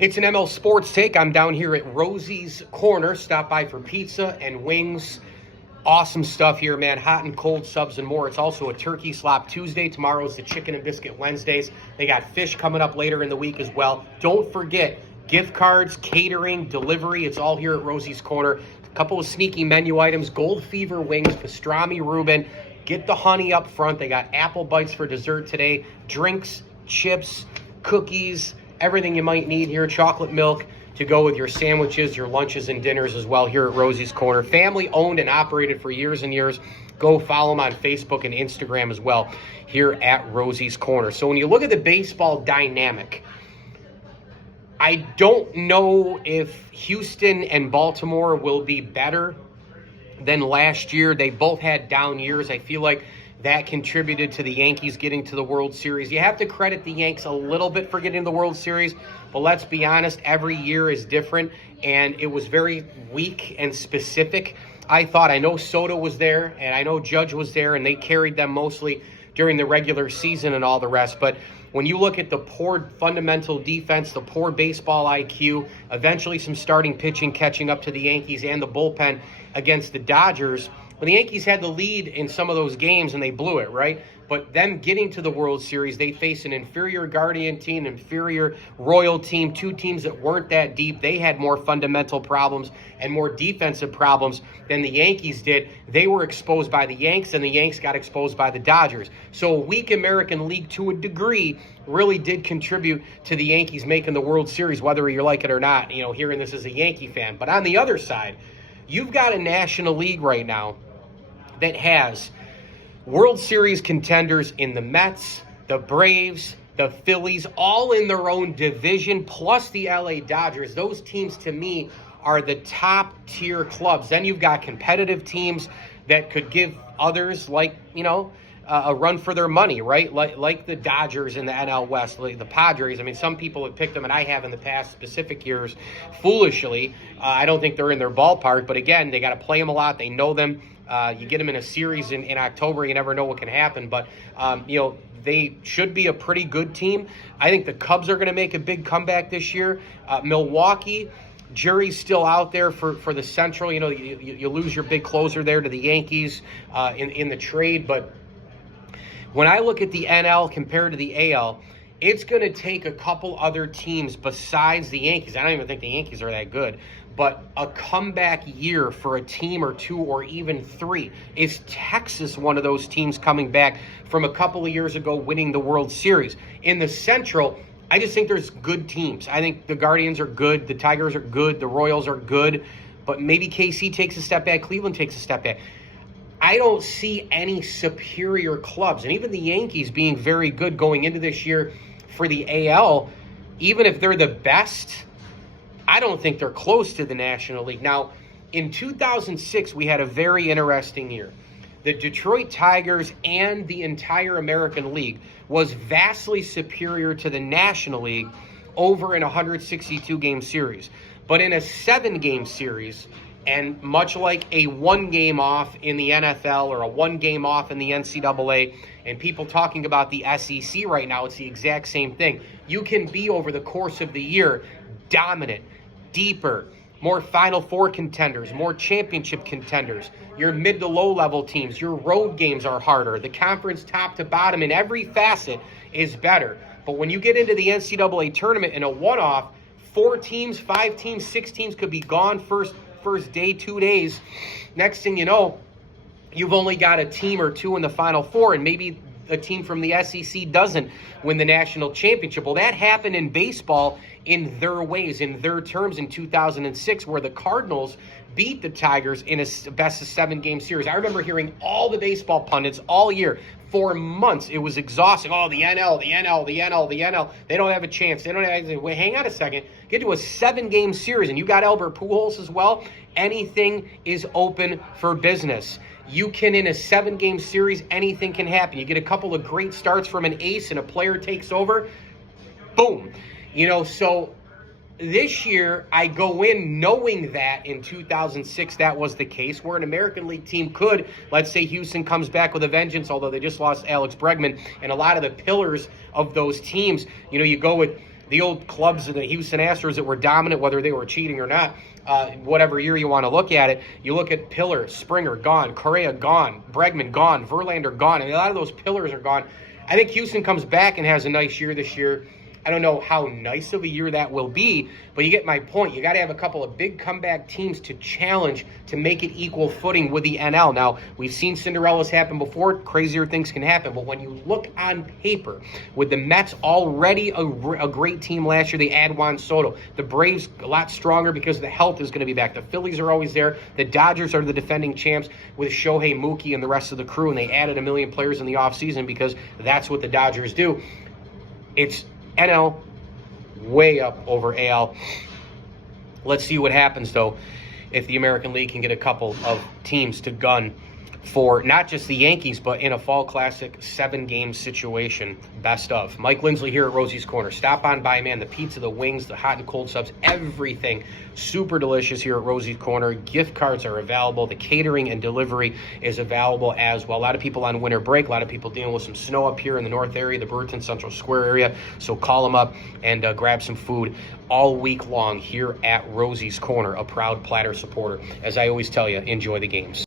It's an ML Sports Take. I'm down here at Rosie's Corner. Stop by for pizza and wings. Awesome stuff here, man. Hot and cold subs and more. It's also a Turkey Slop Tuesday. Tomorrow's the Chicken and Biscuit Wednesdays. They got fish coming up later in the week as well. Don't forget, gift cards, catering, delivery. It's all here at Rosie's Corner. A couple of sneaky menu items. Gold Fever wings, pastrami Reuben. Get the honey up front. They got apple bites for dessert today. Drinks, chips, cookies, everything you might need here. Chocolate milk to go with your sandwiches, your lunches, and dinners as well here at Rosie's Corner. Family owned and operated for years and years. Go follow them on Facebook and Instagram as well here at Rosie's Corner. So when you look at the baseball dynamic, I don't know if Houston and Baltimore will be better than last year. They both had down years. I feel like that contributed to the Yankees getting to the World Series. You have to credit the Yanks a little bit for getting to the World Series, but let's be honest, every year is different, and it was very weak and specific. I know Soto was there, and I know Judge was there, and they carried them mostly during the regular season and all the rest, but when you look at the poor fundamental defense, the poor baseball IQ, eventually some starting pitching catching up to the Yankees and the bullpen against the Dodgers, well, the Yankees had the lead in some of those games, and they blew it, right? But them getting to the World Series, they faced an inferior Guardian team, inferior Royal team, two teams that weren't that deep. They had more fundamental problems and more defensive problems than the Yankees did. They were exposed by the Yanks, and the Yanks got exposed by the Dodgers. So a weak American League, to a degree, really did contribute to the Yankees making the World Series, whether you like it or not, hearing this as a Yankee fan. But on the other side, you've got a National League right now that has World Series contenders in the Mets, the Braves, the Phillies, all in their own division, plus the LA Dodgers. Those teams, to me, are the top-tier clubs. Then you've got competitive teams that could give others, like, a run for their money, right? Like the Dodgers in the NL West, like the Padres. I mean, some people have picked them, and I have in the past specific years, foolishly. I don't think they're in their ballpark, but again, they got to play them a lot. They know them. You get them in a series in October, you never know what can happen. But, they should be a pretty good team. I think the Cubs are going to make a big comeback this year. Milwaukee, jury's still out there for the Central. You lose your big closer there to the Yankees in the trade. But when I look at the NL compared to the AL, it's going to take a couple other teams besides the Yankees. I don't even think the Yankees are that good. But a comeback year for a team or two or even three. Is Texas one of those teams coming back from a couple of years ago winning the World Series? In the Central, I just think there's good teams. I think the Guardians are good. The Tigers are good. The Royals are good. But maybe KC takes a step back. Cleveland takes a step back. I don't see any superior clubs. And even the Yankees being very good going into this year for the AL, even if they're the best, I don't think they're close to the National League. Now, in 2006, we had a very interesting year. The Detroit Tigers and the entire American League was vastly superior to the National League over in a 162-game series. But in a 7-game series, and much like a 1-game off in the NFL or a 1-game off in the NCAA, and people talking about the SEC right now, it's the exact same thing. You can be, over the course of the year, dominant, deeper, more Final Four contenders, more championship contenders. Your mid to low level teams, your road games are harder. The conference top to bottom in every facet is better. But when you get into the NCAA tournament in a one-off, 4 teams, 5 teams, 6 teams could be gone first day, 2 days. Next thing you know, you've only got a team or two in the Final Four, and maybe a team from the SEC doesn't win the national championship. Well, that happened in baseball in their ways, in their terms in 2006, where the Cardinals beat the Tigers in a best of 7-game series. I remember hearing all the baseball pundits all year. For months, it was exhausting. Oh, the NL, the NL, the NL, the NL. They don't have a chance. They don't have. Wait, hang on a second. Get to a 7-game series, and you got Albert Pujols as well. Anything is open for business. You can, in a 7-game series, anything can happen. You get a couple of great starts from an ace, and a player takes over. Boom. So this year, I go in knowing that in 2006 that was the case, where an American League team could, let's say Houston comes back with a vengeance, although they just lost Alex Bregman, and a lot of the pillars of those teams, you go with the old clubs of the Houston Astros that were dominant, whether they were cheating or not, whatever year you want to look at it, you look at Pillar, Springer, gone, Correa, gone, Bregman, gone, Verlander, gone. I mean, a lot of those pillars are gone. I think Houston comes back and has a nice year this year. I don't know how nice of a year that will be, but you get my point. You got to have a couple of big comeback teams to challenge to make it equal footing with the NL. Now, we've seen Cinderellas happen before. Crazier things can happen, but when you look on paper, with the Mets already a great team last year, they add Juan Soto. The Braves a lot stronger because the health is going to be back. The Phillies are always there. The Dodgers are the defending champs with Shohei, Mookie, and the rest of the crew, and they added 1 million players in the offseason because that's what the Dodgers do. It's NL way up over AL. Let's see what happens, though, if the American League can get a couple of teams to gun for not just the Yankees, but in a Fall Classic 7-game situation. Best of. Mike Lindsley here at Rosie's Corner. Stop on by, man. The pizza, the wings, the hot and cold subs, everything super delicious here at Rosie's Corner. Gift cards are available. The catering and delivery is available as well. A lot of people on winter break. A lot of people dealing with some snow up here in the north area, the Burton Central Square area. So call them up and grab some food all week long here at Rosie's Corner, a proud Platter supporter. As I always tell you, enjoy the games.